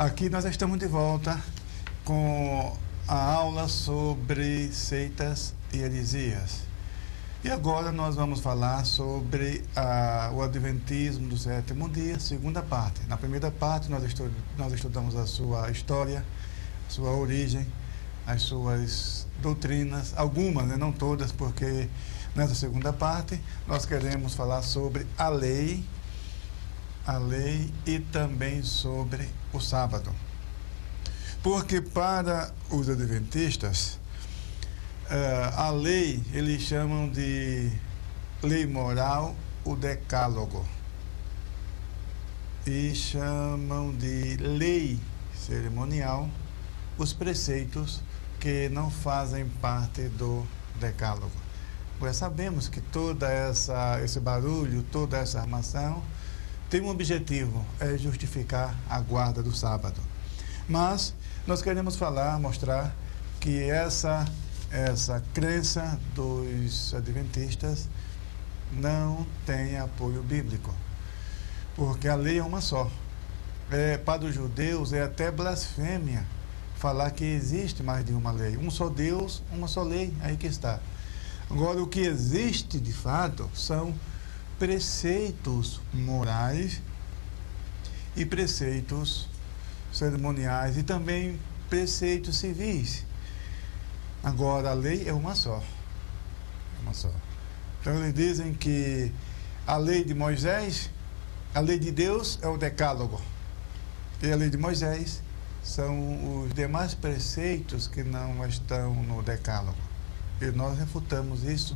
Aqui nós estamos de volta com a aula sobre seitas e heresias. E agora nós vamos falar sobre o Adventismo do sétimo dia, segunda parte. Na primeira parte nós estudamos a sua história, a sua origem, as suas doutrinas, algumas, né, não todas, porque nessa segunda parte nós queremos falar sobre a lei e também sobre o sábado. Porque para os adventistas, a lei, eles chamam de lei moral, o decálogo. E chamam de lei cerimonial os preceitos que não fazem parte do decálogo. Pois sabemos que todo esse barulho, toda essa armação tem um objetivo, é justificar a guarda do sábado. Mas nós queremos mostrar que essa crença dos adventistas não tem apoio bíblico, porque a lei é uma só. Para os judeus é até blasfêmia falar que existe mais de uma lei. Um só Deus, uma só lei, aí que está. Agora, o que existe de fato são preceitos morais e preceitos cerimoniais e também preceitos civis. Agora, a lei é uma só. Uma só. Então, eles dizem que a lei de Moisés, a lei de Deus é o decálogo. E a lei de Moisés são os demais preceitos que não estão no decálogo. E nós refutamos isso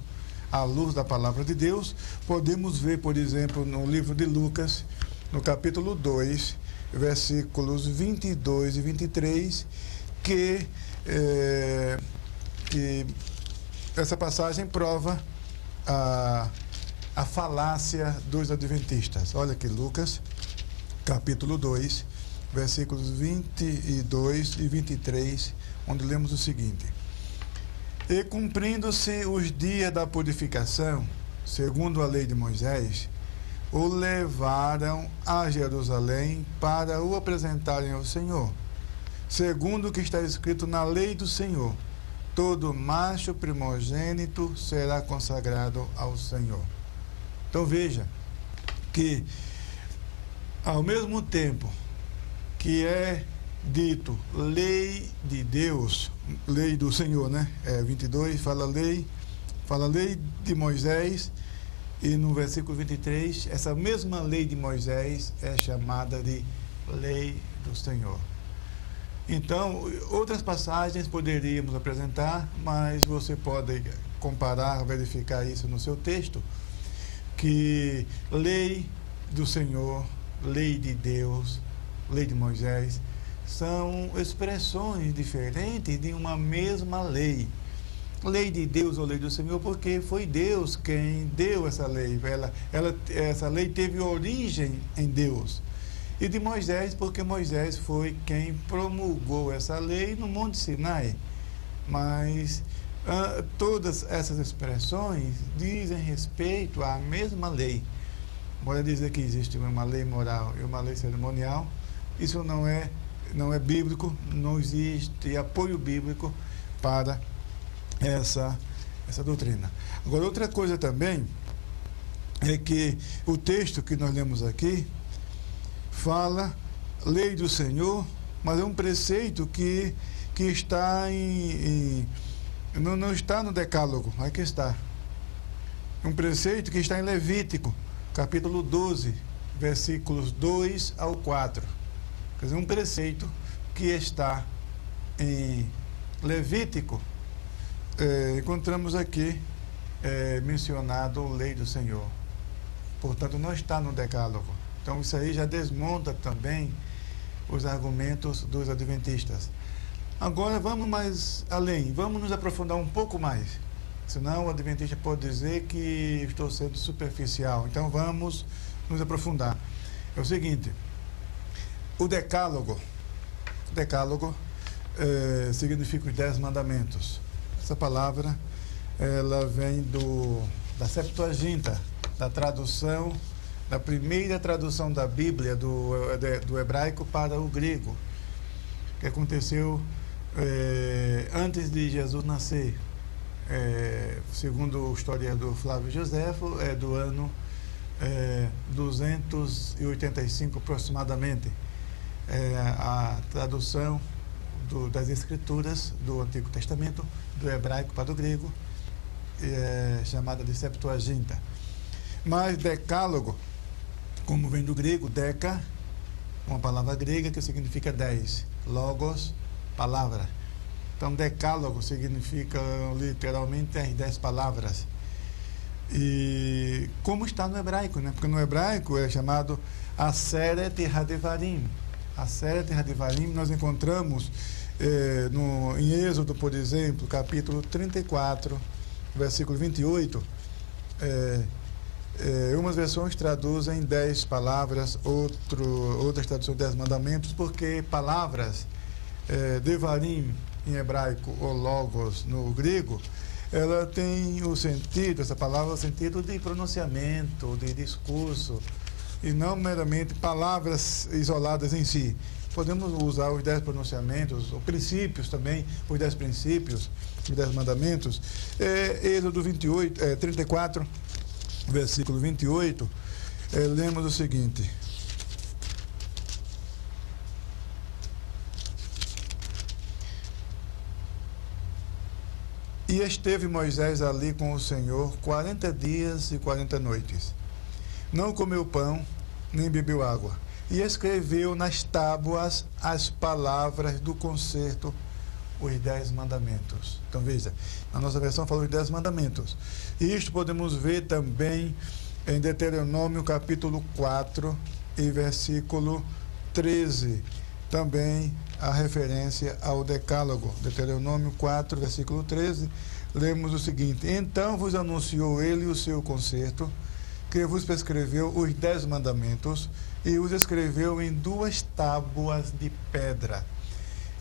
à luz da palavra de Deus. Podemos ver, por exemplo, no livro de Lucas, no capítulo 2, versículos 22 e 23, que essa passagem prova a falácia dos adventistas. Olha aqui, Lucas, capítulo 2, versículos 22 e 23, onde lemos o seguinte: E cumprindo-se os dias da purificação, segundo a lei de Moisés, o levaram a Jerusalém para o apresentarem ao Senhor, segundo o que está escrito na lei do Senhor: todo macho primogênito será consagrado ao Senhor. Então veja que, ao mesmo tempo que é dito lei de Deus, lei do Senhor, né? 22 fala lei de Moisés, e no versículo 23, essa mesma lei de Moisés é chamada de lei do Senhor. Então, outras passagens poderíamos apresentar, mas você pode comparar, verificar isso no seu texto, que lei do Senhor, lei de Deus, lei de Moisés, são expressões diferentes de uma mesma lei. Lei de Deus ou lei do Senhor, porque foi Deus quem deu essa lei. Essa lei teve origem em Deus. E de Moisés, porque Moisés foi quem promulgou essa lei no Monte Sinai. Mas todas essas expressões dizem respeito à mesma lei. Bora dizer que existe uma lei moral e uma lei cerimonial, isso não é bíblico, não existe apoio bíblico para essa doutrina. Agora, outra coisa também é que o texto que nós lemos aqui fala lei do Senhor, mas é um preceito que está não está no decálogo, aqui está. É um preceito que está em Levítico, capítulo 12, versículos 2 ao 4. Quer dizer, um preceito que está em Levítico, encontramos aqui mencionado lei do Senhor. Portanto, não está no decálogo. Então, isso aí já desmonta também os argumentos dos adventistas. Agora, vamos mais além, vamos nos aprofundar um pouco mais. Senão, o adventista pode dizer que estou sendo superficial. Então, vamos nos aprofundar. É o seguinte: o decálogo significa os 10 mandamentos. Essa palavra, ela vem da Septuaginta, da tradução, da primeira tradução da Bíblia do hebraico para o grego. que aconteceu antes de Jesus nascer. Segundo o historiador Flávio Joséfo, é do ano 285 aproximadamente. A tradução das Escrituras do Antigo Testamento, do hebraico para o grego, chamada de Septuaginta. Mas decálogo, como vem do grego, deca, uma palavra grega que significa 10, logos, palavra. Então, decálogo significa literalmente as 10 palavras. E como está no hebraico, né? Porque no hebraico é chamado Aseret Hadevarim. Aseret Hadevarim nós encontramos em Êxodo, por exemplo, capítulo 34, versículo 28. Umas versões traduzem 10 palavras, outras traduzem 10 mandamentos, porque palavras, Devarim em hebraico ou logos no grego, ela tem o sentido, essa palavra, o sentido de pronunciamento, de discurso, e não meramente palavras isoladas em si. Podemos usar os 10 pronunciamentos, ou princípios também, os 10 princípios, os 10 mandamentos. Êxodo 34, versículo 28, lemos o seguinte: E esteve Moisés ali com o Senhor 40 dias e 40 noites. Não comeu pão, nem bebeu água. E escreveu nas tábuas as palavras do concerto, os 10 mandamentos. Então veja, a nossa versão fala os 10 mandamentos. E isto podemos ver também em Deuteronômio capítulo 4 e versículo 13. Também a referência ao decálogo. Deuteronômio 4, versículo 13, lemos o seguinte: Então vos anunciou ele o seu concerto, que vos prescreveu os 10 mandamentos, e os escreveu em 2 tábuas de pedra.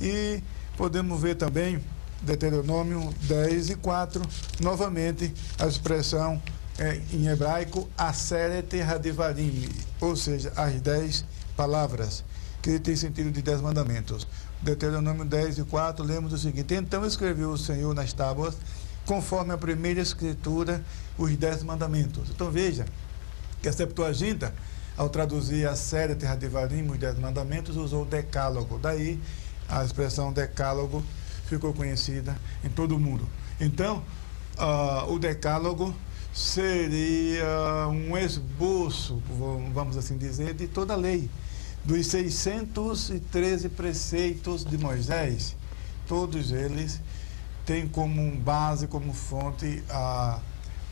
E podemos ver também, Deuteronômio 10 e 4, novamente a expressão em hebraico, Aseret Hadevarim, ou seja, as 10 palavras, que tem sentido de 10 mandamentos. Deuteronômio 10 e 4, lemos o seguinte: Então escreveu o Senhor nas tábuas, conforme a primeira escritura, os 10 mandamentos. Então veja que a Septuaginta, ao traduzir Aseret Hadevarim, os 10 mandamentos, usou decálogo. Daí a expressão decálogo ficou conhecida em todo o mundo. Então, o decálogo seria um esboço, vamos assim dizer, de toda a lei. Dos 613 preceitos de Moisés, todos eles têm como base, como fonte,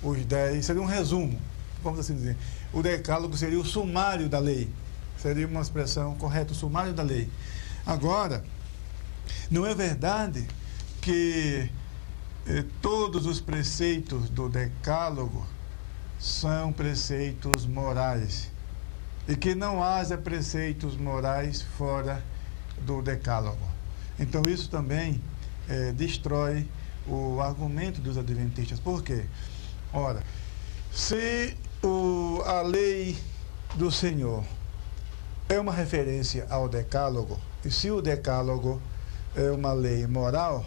os 10, seria um resumo, vamos assim dizer. O decálogo seria o sumário da lei, seria uma expressão correta, o sumário da lei. Agora, não é verdade que todos os preceitos do decálogo são preceitos morais, e que não haja preceitos morais fora do decálogo. Então isso também destrói o argumento dos adventistas. Por quê? Ora, se a lei do Senhor é uma referência ao decálogo, e se o decálogo é uma lei moral,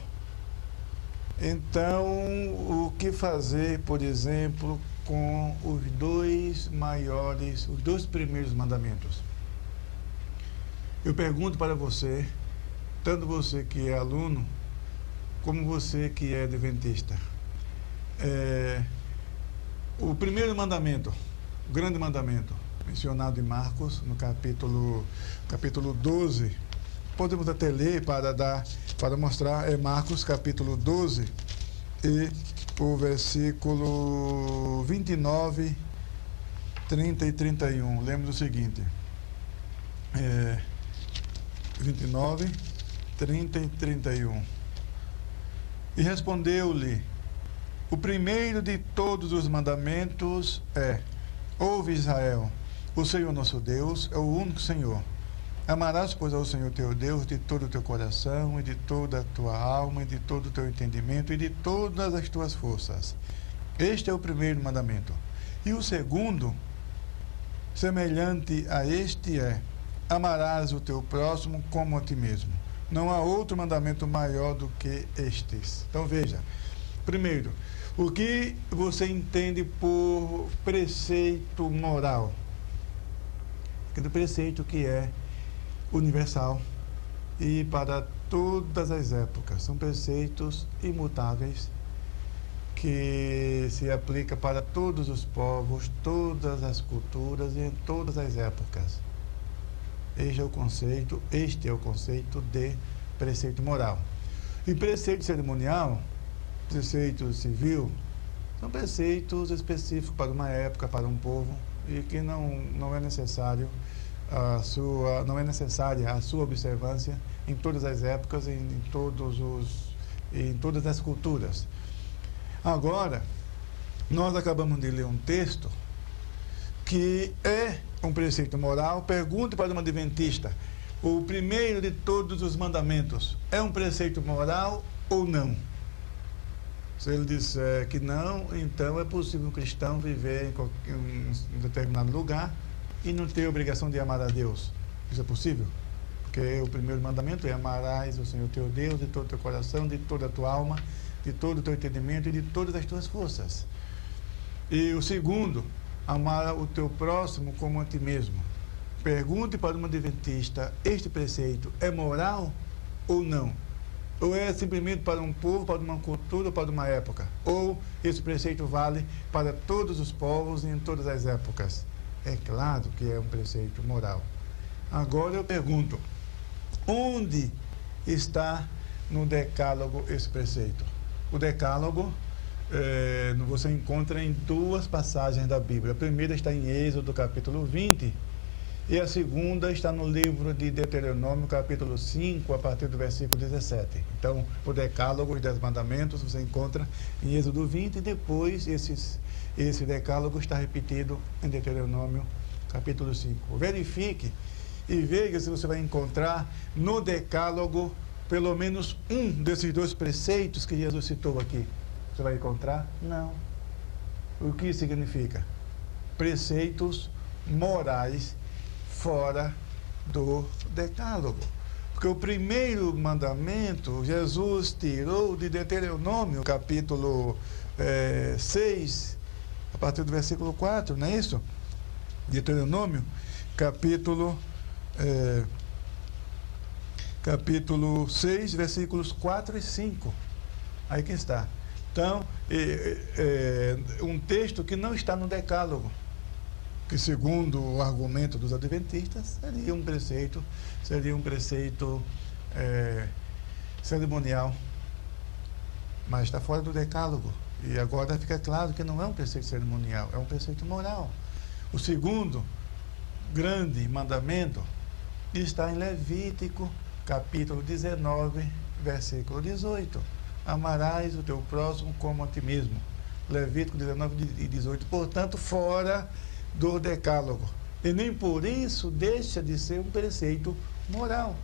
então o que fazer, por exemplo, com os 2 primeiros mandamentos? Eu pergunto para você, tanto você que é aluno, como você que é adventista. O primeiro mandamento, o grande mandamento, mencionado em Marcos, no capítulo 12, podemos até ler para mostrar, Marcos capítulo 12, e o versículo 29, 30 e 31. Lemos o seguinte: 29, 30 e 31. E respondeu-lhe: O primeiro de todos os mandamentos é: Ouve, Israel, o Senhor nosso Deus é o único Senhor. Amarás, pois, ao Senhor teu Deus de todo o teu coração, e de toda a tua alma, e de todo o teu entendimento, e de todas as tuas forças. Este é o primeiro mandamento. E o segundo, semelhante a este, é: amarás o teu próximo como a ti mesmo. Não há outro mandamento maior do que estes. Então veja, primeiro, o que você entende por preceito moral? Aquele preceito que é universal e para todas as épocas. São preceitos imutáveis que se aplica para todos os povos, todas as culturas e em todas as épocas. Este é o conceito de preceito moral. E preceito cerimonial, preceito civil, são preceitos específicos para uma época, para um povo, e que não é necessária a sua observância em todas as épocas, em todas as culturas. Agora, nós acabamos de ler um texto que é um preceito moral. Pergunte para um adventista: o primeiro de todos os mandamentos é um preceito moral ou não? Se ele disser que não, então é possível um cristão viver em um determinado lugar e não ter obrigação de amar a Deus. Isso é possível? Porque o primeiro mandamento é: amarás o Senhor teu Deus de todo o teu coração, de toda a tua alma, de todo o teu entendimento e de todas as tuas forças. E o segundo, amar o teu próximo como a ti mesmo. Pergunte para um adventista: este preceito é moral ou não? Ou é simplesmente para um povo, para uma cultura, para uma época? Ou esse preceito vale para todos os povos e em todas as épocas? É claro que é um preceito moral. Agora eu pergunto: onde está no Decálogo esse preceito? O Decálogo você encontra em duas passagens da Bíblia. A primeira está em Êxodo, capítulo 20, e a segunda está no livro de Deuteronômio, capítulo 5, a partir do versículo 17. Então, o Decálogo, os 10 mandamentos, você encontra em Êxodo 20, e depois esse Decálogo está repetido em Deuteronômio, capítulo 5. Verifique e veja se você vai encontrar no Decálogo pelo menos um desses dois preceitos que Jesus citou aqui. Você vai encontrar? Não. O que significa? Preceitos morais fora do Decálogo. Porque o primeiro mandamento Jesus tirou de Deuteronômio, capítulo 6, a partir do versículo 4, não é isso? Deuteronômio, capítulo 6, versículos 4 e 5. Aí que está. Então, um texto que não está no Decálogo, que segundo o argumento dos adventistas, seria um preceito cerimonial, mas está fora do Decálogo. E agora fica claro que não é um preceito cerimonial, é um preceito moral. O segundo grande mandamento está em Levítico, capítulo 19, versículo 18. Amarás o teu próximo como a ti mesmo. Levítico 19 e 18. Portanto, fora do Decálogo. E nem por isso deixa de ser um preceito moral.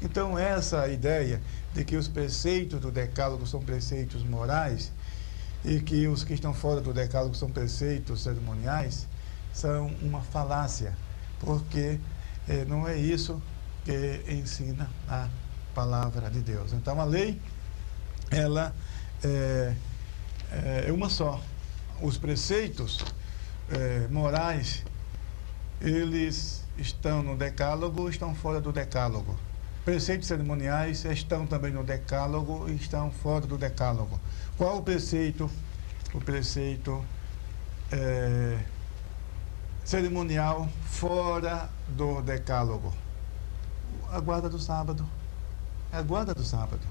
Então, essa ideia de que os preceitos do Decálogo são preceitos morais e que os que estão fora do Decálogo são preceitos cerimoniais, são uma falácia, porque não é isso que ensina a palavra de Deus. Então, a lei, ela é uma só. Os preceitos morais, eles estão no Decálogo, estão fora do Decálogo. Preceitos cerimoniais estão também no Decálogo e estão fora do Decálogo. Qual o preceito? O preceito cerimonial fora do Decálogo. A guarda do sábado. A guarda do sábado.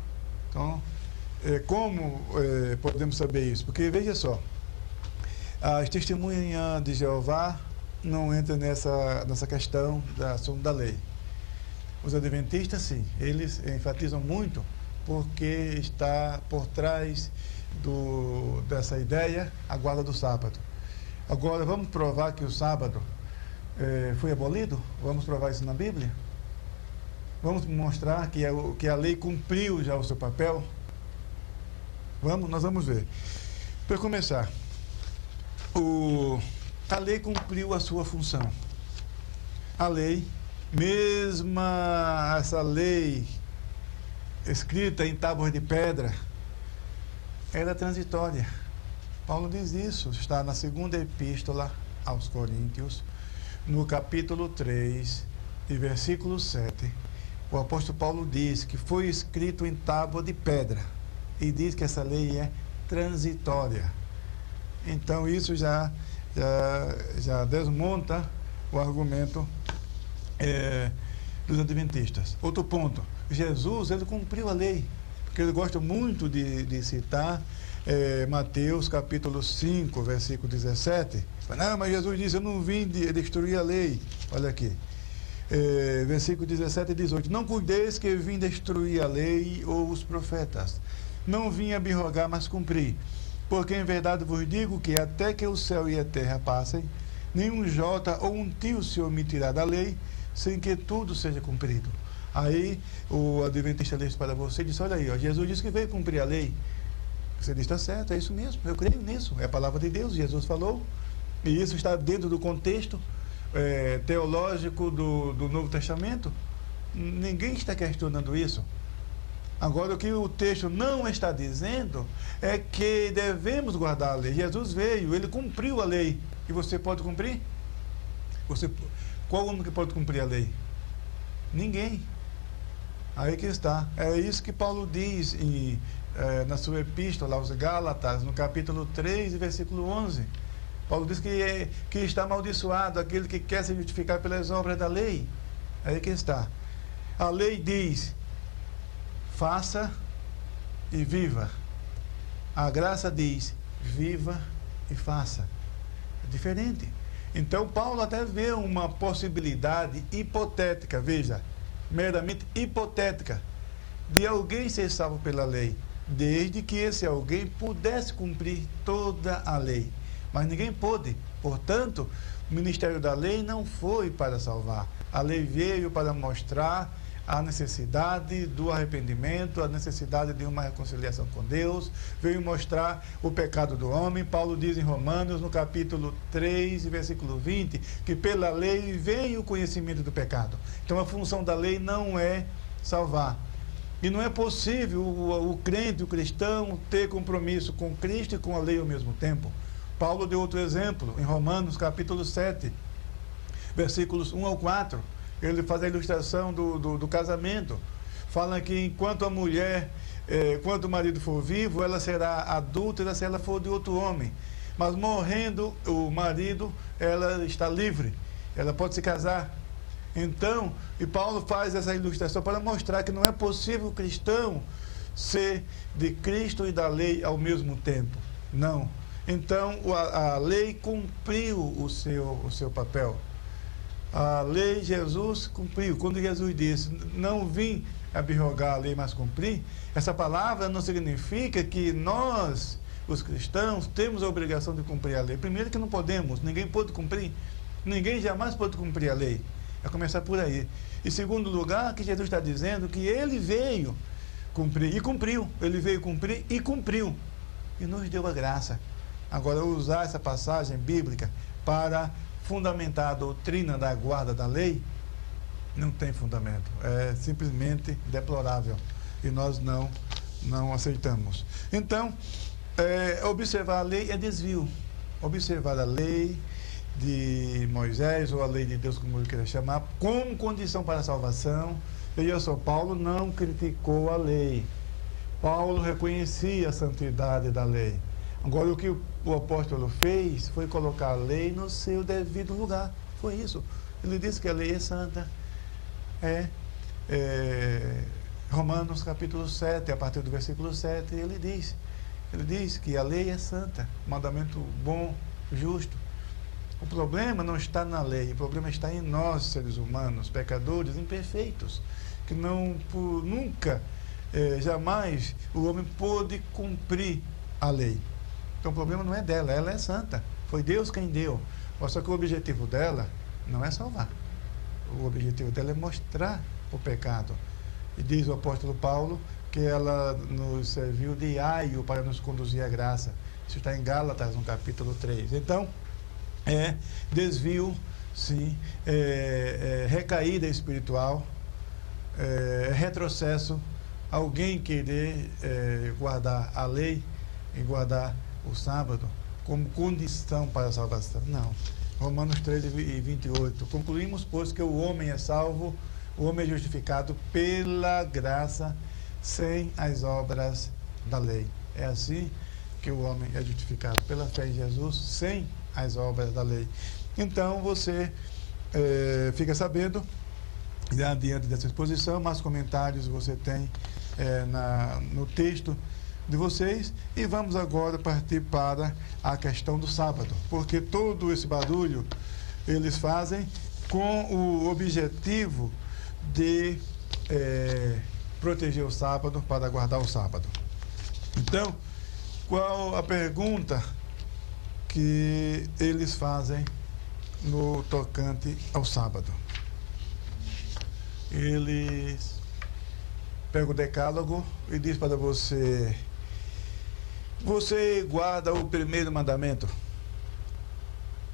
Então, como podemos saber isso? Porque, veja só, as testemunhas de Jeová não entram nessa questão do assunto da lei. Os adventistas, sim, eles enfatizam muito, porque está por trás dessa ideia a guarda do sábado. Agora, vamos provar que o sábado foi abolido? Vamos provar isso na Bíblia? Vamos mostrar que a lei cumpriu já o seu papel? Nós vamos ver. Para começar, a lei cumpriu a sua função. A lei, mesmo essa lei escrita em tábuas de pedra, era transitória. Paulo diz isso, está na segunda epístola aos Coríntios, no capítulo 3, e versículo 7. O apóstolo Paulo diz que foi escrito em tábua de pedra, e diz que essa lei é transitória. Então isso já desmonta o argumento dos adventistas. Outro ponto, Jesus, ele cumpriu a lei, porque ele gosta muito de citar Mateus capítulo 5, versículo 17. Não, mas Jesus disse, eu não vim destruir a lei. Olha aqui, versículo 17 e 18. Não cuideis que vim destruir a lei ou os profetas. Não vim abrogar, mas cumprir. Porque em verdade vos digo que até que o céu e a terra passem, nenhum jota ou um tio se omitirá da lei, sem que tudo seja cumprido. Aí o adventista lê isso para você e diz, olha aí, ó, Jesus disse que veio cumprir a lei. Você diz, está certo, é isso mesmo, eu creio nisso, é a palavra de Deus, Jesus falou, e isso está dentro do contexto teológico do Novo Testamento. Ninguém está questionando isso. Agora, o que o texto não está dizendo é que devemos guardar a lei. Jesus veio, ele cumpriu a lei. E você pode cumprir? Qual homem que pode cumprir a lei? Ninguém. Aí que está. É isso que Paulo diz na sua epístola aos Gálatas, no capítulo 3, versículo 11. Paulo diz que está amaldiçoado aquele que quer se justificar pelas obras da lei. Aí que está. A lei diz, faça e viva. A graça diz, viva e faça. É diferente. Então, Paulo até vê uma possibilidade hipotética, veja, meramente hipotética, de alguém ser salvo pela lei, desde que esse alguém pudesse cumprir toda a lei. Mas ninguém pôde. Portanto, o ministério da lei não foi para salvar. A lei veio para mostrar a necessidade do arrependimento, a necessidade de uma reconciliação com Deus, veio mostrar o pecado do homem. Paulo diz em Romanos, no capítulo 3, versículo 20, que pela lei vem o conhecimento do pecado. Então a função da lei não é salvar. E não é possível o crente, o cristão, ter compromisso com Cristo e com a lei ao mesmo tempo. Paulo deu outro exemplo, em Romanos capítulo 7, versículos 1 ao 4. Ele faz a ilustração do casamento. Fala que enquanto a mulher, enquanto o marido for vivo, ela será adúltera se ela for de outro homem. Mas morrendo o marido, ela está livre. Ela pode se casar. Então, e Paulo faz essa ilustração para mostrar que não é possível o cristão ser de Cristo e da lei ao mesmo tempo. Não. Então, a lei cumpriu o seu papel. A lei, Jesus cumpriu. Quando Jesus disse, não vim abrogar a lei, mas cumprir, essa palavra não significa que nós, os cristãos, temos a obrigação de cumprir a lei. Primeiro que não podemos, ninguém pode cumprir. Ninguém jamais pode cumprir a lei. É começar por aí. Em segundo lugar, que Jesus está dizendo que ele veio cumprir e cumpriu. Ele veio cumprir e cumpriu. E nos deu a graça. Agora, usar essa passagem bíblica para fundamentar a doutrina da guarda da lei, não tem fundamento. É simplesmente deplorável. E nós não aceitamos. Então, observar a lei é desvio. Observar a lei de Moisés, ou a lei de Deus, como eu queira chamar, como condição para a salvação. Veja só, Paulo não criticou a lei. Paulo reconhecia a santidade da lei. Agora, o que o apóstolo fez foi colocar a lei no seu devido lugar. Foi isso. Ele disse que a lei é santa. Romanos capítulo 7, a partir do versículo 7, ele diz que a lei é santa, mandamento bom, justo. O problema não está na lei, o problema está em nós, seres humanos, pecadores, imperfeitos, que nunca, jamais, o homem pôde cumprir a lei. Então o problema não é dela, ela é santa. Foi Deus quem deu. Só que o objetivo dela não é salvar. O objetivo dela é mostrar o pecado. E diz o apóstolo Paulo que ela nos serviu de aio para nos conduzir à graça. Isso está em Gálatas, no capítulo 3. Então, desvio, sim, recaída espiritual, retrocesso alguém querer guardar a lei e guardar o sábado como condição para a salvação. Não. Romanos 13:28. Concluímos, pois, que o homem é salvo, o homem é justificado pela graça, sem as obras da lei. É assim que o homem é justificado, pela fé em Jesus, sem as obras da lei. Então, você fica sabendo, diante dessa exposição, mais comentários você tem no texto de vocês. E vamos agora partir para a questão do sábado, porque todo esse barulho eles fazem com o objetivo de proteger o sábado, para guardar o sábado. Então, qual a pergunta que eles fazem no tocante ao sábado? Eles pegam o decálogo e diz para você: você guarda o primeiro mandamento?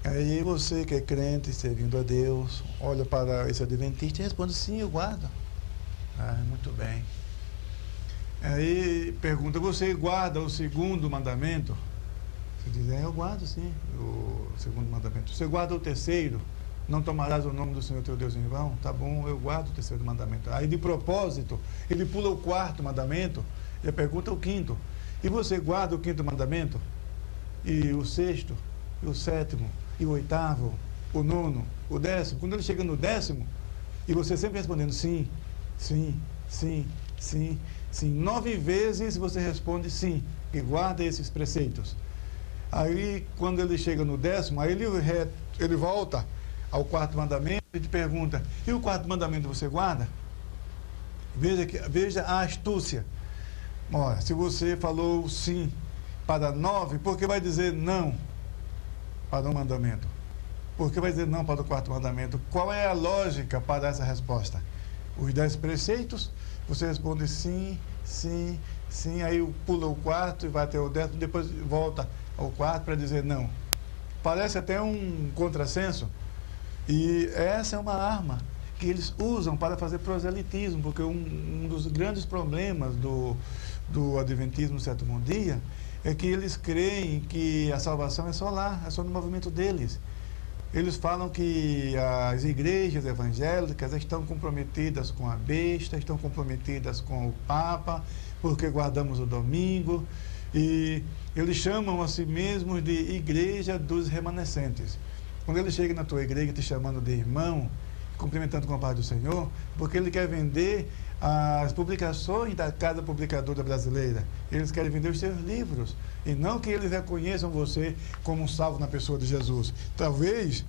Aí você que é crente, servindo a Deus, olha para esse adventista e responde: sim, eu guardo. Muito bem. Aí pergunta: você guarda o segundo mandamento? Você diz: eu guardo sim, o segundo mandamento. Você guarda o terceiro? Não tomarás o nome do Senhor teu Deus em vão? Tá bom, eu guardo o terceiro mandamento. Aí de propósito, ele pula o quarto mandamento e pergunta o quinto: e você guarda o quinto mandamento? E o sexto? E o sétimo? E o oitavo? O nono? O décimo? Quando ele chega no décimo, e você sempre respondendo sim, sim, sim, sim, sim, 9 vezes você responde sim, e guarda esses preceitos. Aí, quando ele chega no décimo, aí ele volta ao quarto mandamento e te pergunta: e o quarto mandamento você guarda? Veja a astúcia. Ora, se você falou sim para 9, por que vai dizer não para um mandamento? Por que vai dizer não para o quarto mandamento? Qual é a lógica para essa resposta? Os 10 preceitos, você responde sim, sim, sim, aí pula o quarto e vai até o décimo, depois volta ao quarto para dizer não. Parece até um contrassenso. E essa é uma arma que eles usam para fazer proselitismo, porque um dos grandes problemas do adventismo no sétimo dia é que eles creem que a salvação é só lá, é só no movimento deles. Eles falam que as igrejas evangélicas estão comprometidas com a besta, estão comprometidas com o Papa, porque guardamos o domingo, e eles chamam a si mesmos de igreja dos remanescentes. Quando ele chega na tua igreja te chamando de irmão, cumprimentando com a paz do Senhor, porque ele quer vender as publicações da Casa Publicadora Brasileira. Eles querem vender os seus livros, e não que eles reconheçam você como um salvo na pessoa de Jesus. Talvez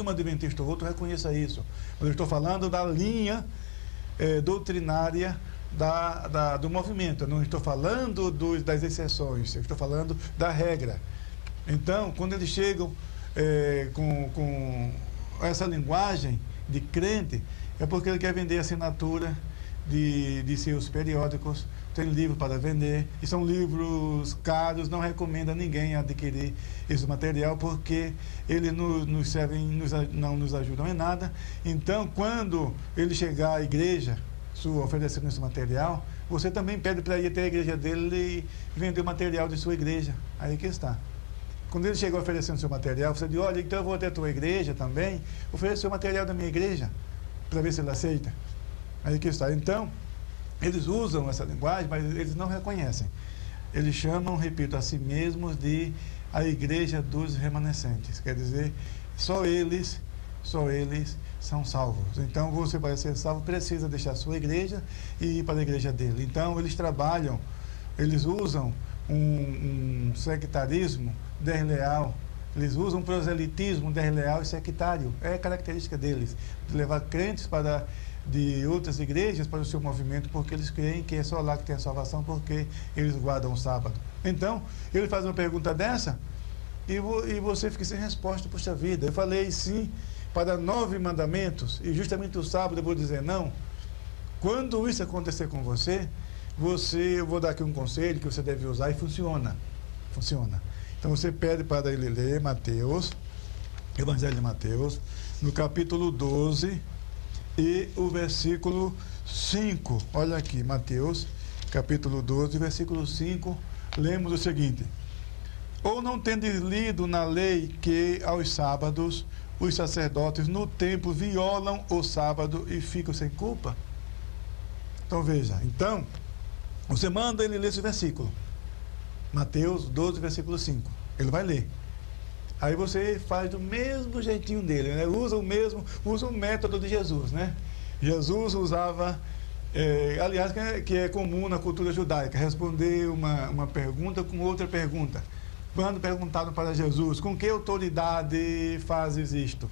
um adventista ou outro reconheça isso, mas eu estou falando da linha doutrinária do movimento. Eu não estou falando das exceções, eu estou falando da regra. Então, quando eles chegam com essa linguagem de crente, é porque ele quer vender assinatura de seus periódicos, tem livro para vender, e são livros caros, não recomenda a ninguém adquirir esse material, porque eles não nos ajudam em nada. Então, quando ele chegar à igreja sua oferecendo esse material, você também pede para ir até a igreja dele e vender o material de sua igreja. Aí que está. Quando ele chega oferecendo seu material, você diz: olha, então eu vou até a tua igreja também, oferecer o material da minha igreja, para ver se ele aceita. Aí que está. Então, eles usam essa linguagem, mas eles não reconhecem. Eles chamam, repito, a si mesmos de a igreja dos remanescentes. Quer dizer, só eles são salvos. Então, você, para ser salvo, precisa deixar a sua igreja e ir para a igreja dele. Então, eles trabalham, eles usam um sectarismo desleal, eles usam um proselitismo desleal e sectário. É característica deles, de levar crentes de outras igrejas para o seu movimento, porque eles creem que é só lá que tem a salvação, porque eles guardam o sábado. Então, ele faz uma pergunta dessa e você fica sem resposta. Puxa vida, eu falei sim para 9 mandamentos e justamente o sábado eu vou dizer não. Quando isso acontecer com você, eu vou dar aqui um conselho que você deve usar e funciona. Então você pede para ele ler Mateus, Evangelho de Mateus, no capítulo 12 e o versículo 5. Olha aqui, Mateus, capítulo 12, versículo 5. Lemos o seguinte: ou não tendes lido na lei que aos sábados os sacerdotes no templo violam o sábado e ficam sem culpa? Então veja, então, você manda ele ler esse versículo. Mateus 12, versículo 5. Ele vai ler. Aí você faz do mesmo jeitinho dele, né? Usa o método de Jesus, né? Jesus usava, aliás, que é comum na cultura judaica, responder uma pergunta com outra pergunta. Quando perguntaram para Jesus, com que autoridade fazes isto?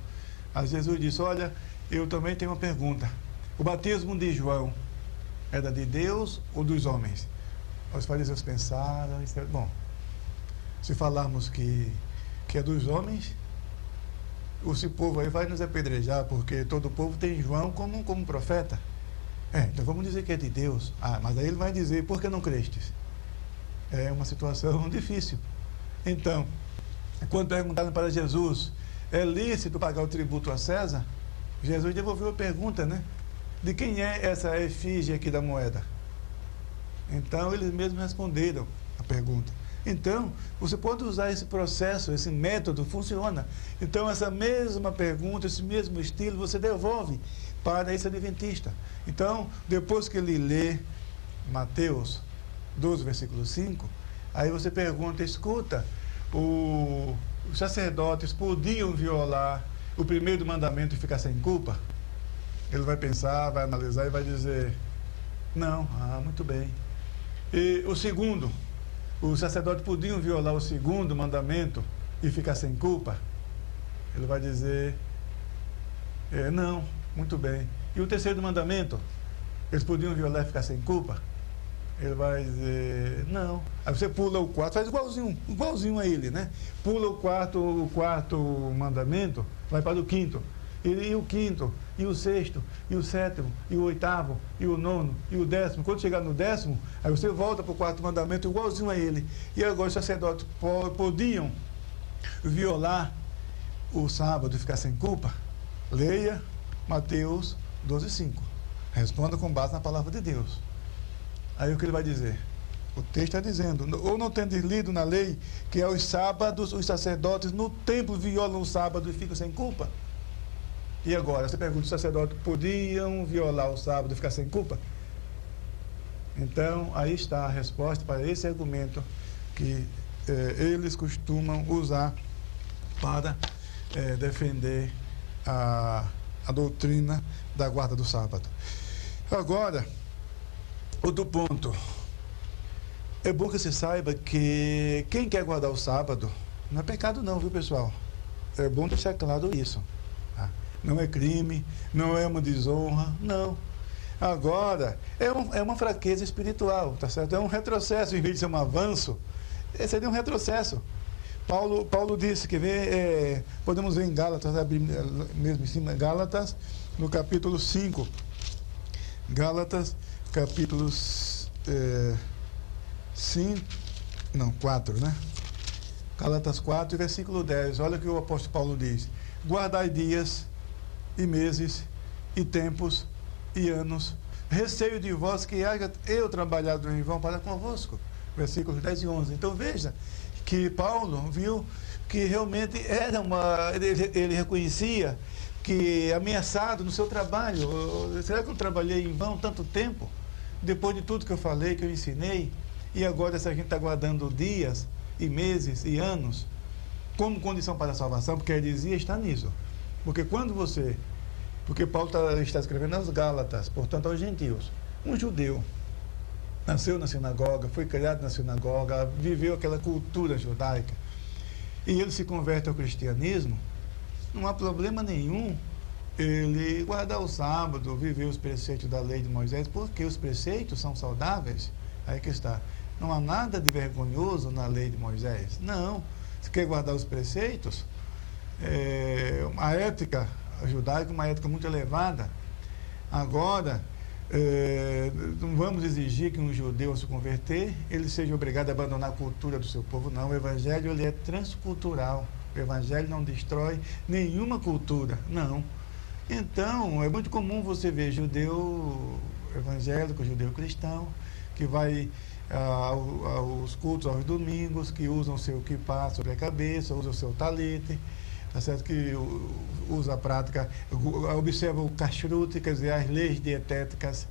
Aí Jesus disse, olha, eu também tenho uma pergunta. O batismo de João era de Deus ou dos homens? Os fariseus pensaram, bom, se falarmos que é dos homens, esse povo aí vai nos apedrejar, porque todo o povo tem João como profeta. Então vamos dizer que é de Deus. Mas aí ele vai dizer, por que não crestes? É uma situação difícil. Então, quando perguntaram para Jesus, é lícito pagar o tributo a César? Jesus devolveu a pergunta, né? De quem é essa efígie aqui da moeda? Então, eles mesmos responderam a pergunta. Então, você pode usar esse processo, esse método, funciona. Então, essa mesma pergunta, esse mesmo estilo, você devolve para esse adventista. Então, depois que ele lê Mateus 12, versículo 5, aí você pergunta, escuta, os sacerdotes podiam violar o primeiro mandamento e ficar sem culpa? Ele vai pensar, vai analisar e vai dizer, não, muito bem. E o segundo, os sacerdotes podiam violar o segundo mandamento e ficar sem culpa? Ele vai dizer, não, muito bem. E o terceiro mandamento, eles podiam violar e ficar sem culpa? Ele vai dizer, não. Aí você pula o quarto, faz igualzinho a ele, né? Pula o quarto mandamento, vai para o quinto. E o quinto, e o sexto, e o sétimo, e o oitavo, e o nono, e o décimo. Quando chegar no décimo, aí você volta para o quarto mandamento igualzinho a ele. E agora os sacerdotes podiam violar o sábado e ficar sem culpa? Leia Mateus 12, 5. Responda com base na palavra de Deus. Aí o que ele vai dizer? O texto está dizendo, ou não tendo lido na lei que aos sábados os sacerdotes no templo violam o sábado e ficam sem culpa? E agora, você pergunta, os sacerdotes podiam violar o sábado e ficar sem culpa? Então, aí está a resposta para esse argumento que eles costumam usar para defender a doutrina da guarda do sábado. Agora, outro ponto. É bom que você saiba que quem quer guardar o sábado não é pecado não, viu, pessoal? É bom deixar claro isso. Tá? Não é crime, não é uma desonra, não. Agora, é uma fraqueza espiritual, tá certo? É um retrocesso, em vez de ser um avanço, seria um retrocesso. Paulo disse, podemos ver em Gálatas, mesmo em cima, Gálatas, no capítulo 5. Gálatas, capítulo 4, né? Gálatas 4, versículo 10. Olha o que o apóstolo Paulo diz. Guardai dias e meses e tempos e anos. Receio de vós que haja eu trabalhado em vão para convosco. Versículos 10 e 11. Então veja que Paulo viu que realmente ele reconhecia que ameaçado no seu trabalho. Será que eu trabalhei em vão tanto tempo? Depois de tudo que eu falei, que eu ensinei, e agora essa gente está guardando dias e meses e anos como condição para a salvação, porque ele dizia está nisso. Porque Paulo está escrevendo aos Gálatas, portanto aos gentios. Um judeu nasceu na sinagoga, foi criado na sinagoga, viveu aquela cultura judaica, e ele se converte ao cristianismo, não há problema nenhum ele guardar o sábado, viver os preceitos da lei de Moisés, porque os preceitos são saudáveis. Aí que está. Não há nada de vergonhoso na lei de Moisés. Não. Se quer guardar os preceitos, a ética judaica é uma ética muito elevada. Agora, não vamos exigir que um judeu, ao se converter, ele seja obrigado a abandonar a cultura do seu povo. Não, o evangelho ele é transcultural. O evangelho não destrói nenhuma cultura. Não. Então, é muito comum você ver judeu evangélico, judeu-cristão, que vai aos cultos aos domingos, que usam o seu kippá sobre a cabeça, usa o seu talite, tá certo? Que usa a prática, observa o kashrut, quer dizer, as leis dietéticas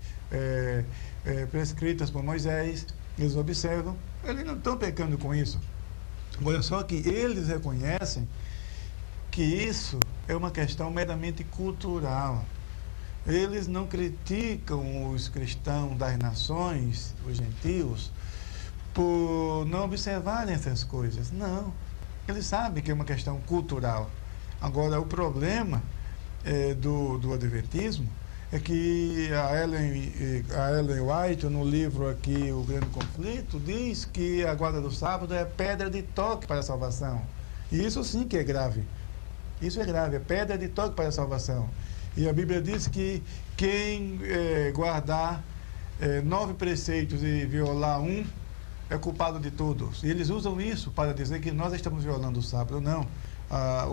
prescritas por Moisés, eles observam, eles não estão pecando com isso. Olha só que eles reconhecem que isso é uma questão meramente cultural. Eles não criticam os cristãos das nações, os gentios, por não observarem essas coisas. Não. Eles sabem que é uma questão cultural. Agora, o problema do adventismo é que a Ellen White, no livro aqui, O Grande Conflito, diz que a guarda do sábado é pedra de toque para a salvação. E isso sim que é grave. Isso é grave, é pedra de toque para a salvação. E a Bíblia diz que quem guardar 9 preceitos e violar um, é culpado de todos. E eles usam isso para dizer que nós estamos violando o sábado. Não.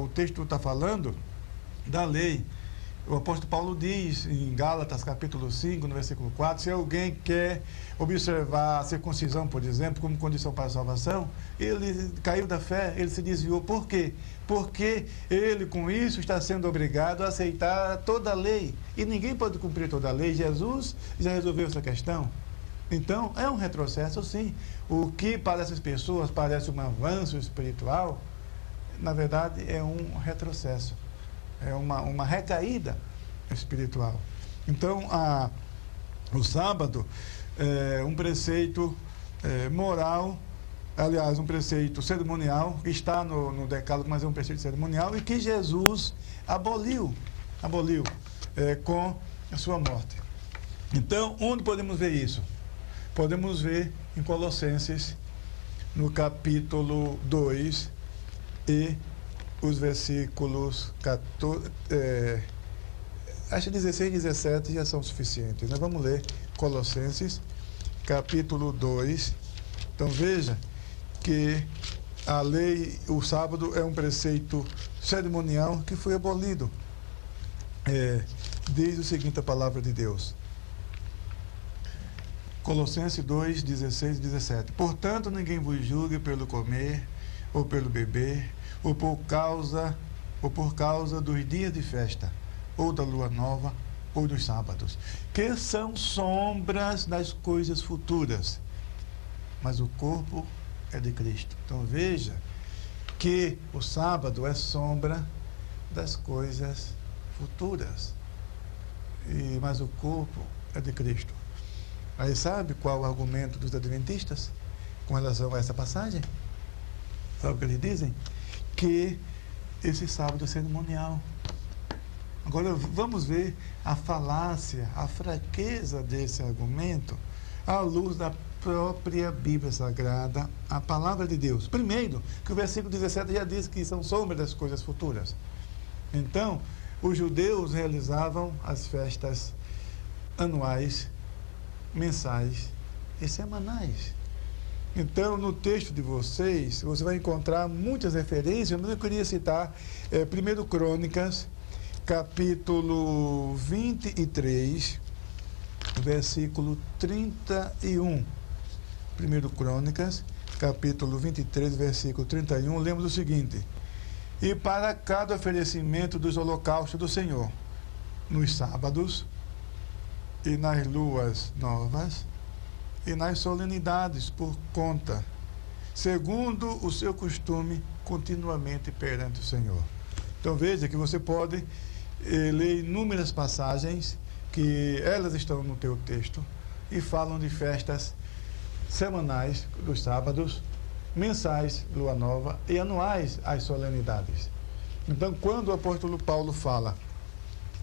O texto está falando da lei. O apóstolo Paulo diz em Gálatas, capítulo 5, no versículo 4, se alguém quer observar a circuncisão, por exemplo, como condição para a salvação, ele caiu da fé, ele se desviou. Por quê? Porque ele, com isso, está sendo obrigado a aceitar toda a lei. E ninguém pode cumprir toda a lei. Jesus já resolveu essa questão. Então, é um retrocesso, sim. O que para essas pessoas parece um avanço espiritual, na verdade, é um retrocesso. É uma recaída espiritual. Então, o sábado é um preceito moral, aliás, um preceito cerimonial, que está no Decálogo, mas é um preceito cerimonial, e que Jesus aboliu com a sua morte. Então, onde podemos ver isso? Podemos ver em Colossenses, no capítulo 2, e os versículos 14, acho que 16 e 17 já são suficientes. Nós vamos ler Colossenses, capítulo 2. Então veja que a lei, o sábado é um preceito cerimonial que foi abolido. Diz o seguinte a palavra de Deus. Colossenses 2, 16 e 17. Portanto, ninguém vos julgue pelo comer ou pelo beber, ou por causa dos dias de festa, ou da lua nova, ou dos sábados, que são sombras das coisas futuras, mas o corpo é de Cristo. Então veja que o sábado é sombra das coisas futuras, mas o corpo é de Cristo. Aí sabe qual o argumento dos adventistas com relação a essa passagem? Sabe o que eles dizem? Que esse sábado é cerimonial. Agora vamos ver a falácia, a fraqueza desse argumento à luz da própria Bíblia Sagrada, a palavra de Deus. Primeiro, que o versículo 17 já diz que são sombras das coisas futuras. Então, os judeus realizavam as festas anuais, mensais e semanais. Então, no texto de vocês, você vai encontrar muitas referências, mas eu queria citar 1 Crônicas, capítulo 23, versículo 31. 1 Crônicas, capítulo 23, versículo 31, lemos o seguinte: e para cada oferecimento dos holocaustos do Senhor, nos sábados e nas luas novas, e nas solenidades por conta, segundo o seu costume, continuamente perante o Senhor. Então veja que você pode ler inúmeras passagens, que elas estão no teu texto, e falam de festas semanais, dos sábados, mensais, lua nova, e anuais, as solenidades. Então, quando o apóstolo Paulo fala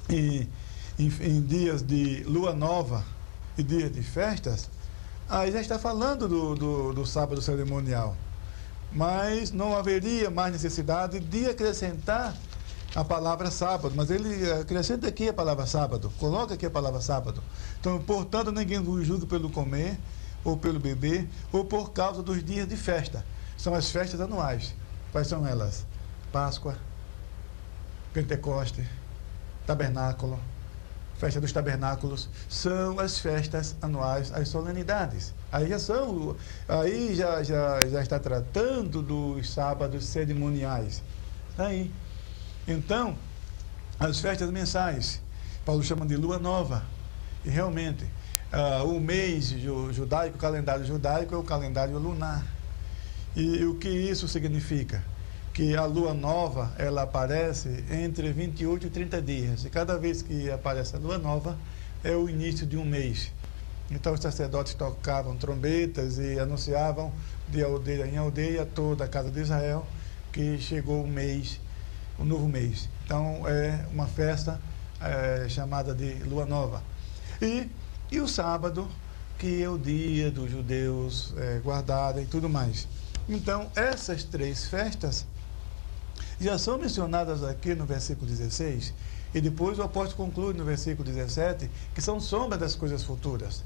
em dias de lua nova e dias de festas, aí já está falando do sábado cerimonial. Mas não haveria mais necessidade de acrescentar a palavra sábado. Mas ele acrescenta aqui a palavra sábado, coloca aqui a palavra sábado. Então, portanto, ninguém vos julgue pelo comer, ou pelo beber, ou por causa dos dias de festa. São as festas anuais. Quais são elas? Páscoa, Pentecoste, Tabernáculo, festa dos tabernáculos, são as festas anuais, as solenidades. Aí já está tratando dos sábados cerimoniais. Aí. Então, as festas mensais, Paulo chama de lua nova. E realmente, o mês judaico, o calendário judaico é o calendário lunar. E o que isso significa? Que a lua nova, ela aparece entre 28 e 30 dias. E cada vez que aparece a lua nova, é o início de um mês. Então os sacerdotes tocavam trombetas e anunciavam de aldeia em aldeia toda a casa de Israel que chegou o novo mês. Então é uma festa chamada de lua nova. E o sábado, que é o dia dos judeus guardada e tudo mais. Então essas três festas já são mencionadas aqui no versículo 16, e depois o apóstolo conclui no versículo 17, que são sombras das coisas futuras.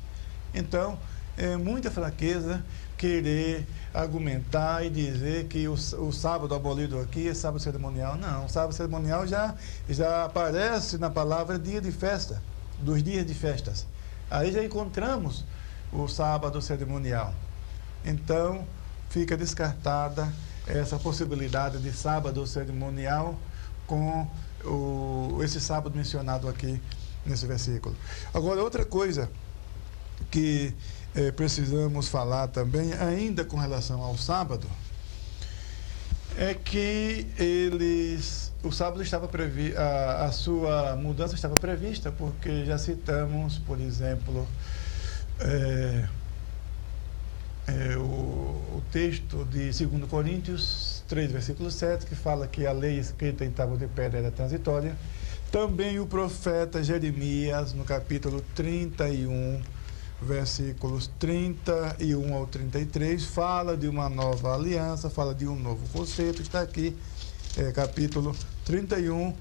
Então, é muita fraqueza querer argumentar e dizer que o sábado abolido aqui é sábado cerimonial. Não, o sábado cerimonial já aparece na palavra dia de festa, dos dias de festas. Aí já encontramos o sábado cerimonial. Então, fica descartada essa possibilidade de sábado cerimonial com esse sábado mencionado aqui nesse versículo. Agora, outra coisa que precisamos falar também, ainda com relação ao sábado, é que o sábado estava previsto, a sua mudança estava prevista, porque já citamos, por exemplo, o texto de 2 Coríntios 3, versículo 7, que fala que a lei escrita em tábua de pedra era transitória. Também o profeta Jeremias, no capítulo 31, versículos 31 ao 33, fala de uma nova aliança, fala de um novo conceito. Está aqui, capítulo 31,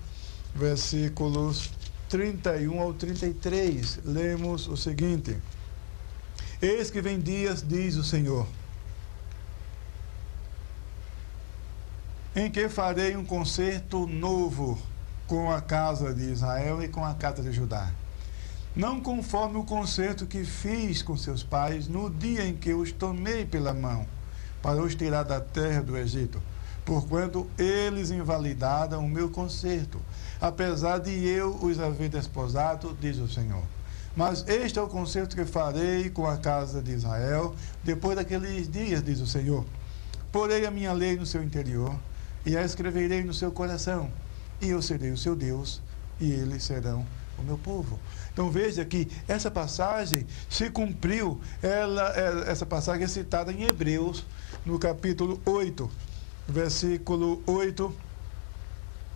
versículos 31 ao 33. Lemos o seguinte: Eis que vem dias, diz o Senhor, em que farei um concerto novo com a casa de Israel e com a casa de Judá. Não conforme o concerto que fiz com seus pais no dia em que os tomei pela mão, para os tirar da terra do Egito, porquanto eles invalidaram o meu concerto, apesar de eu os haver desposado, diz o Senhor. Mas este é o concerto que farei com a casa de Israel, depois daqueles dias, diz o Senhor. Porei a minha lei no seu interior, e a escreverei no seu coração, e eu serei o seu Deus, e eles serão o meu povo. Então veja que essa passagem se cumpriu, essa passagem é citada em Hebreus, no capítulo 8, versículo 8,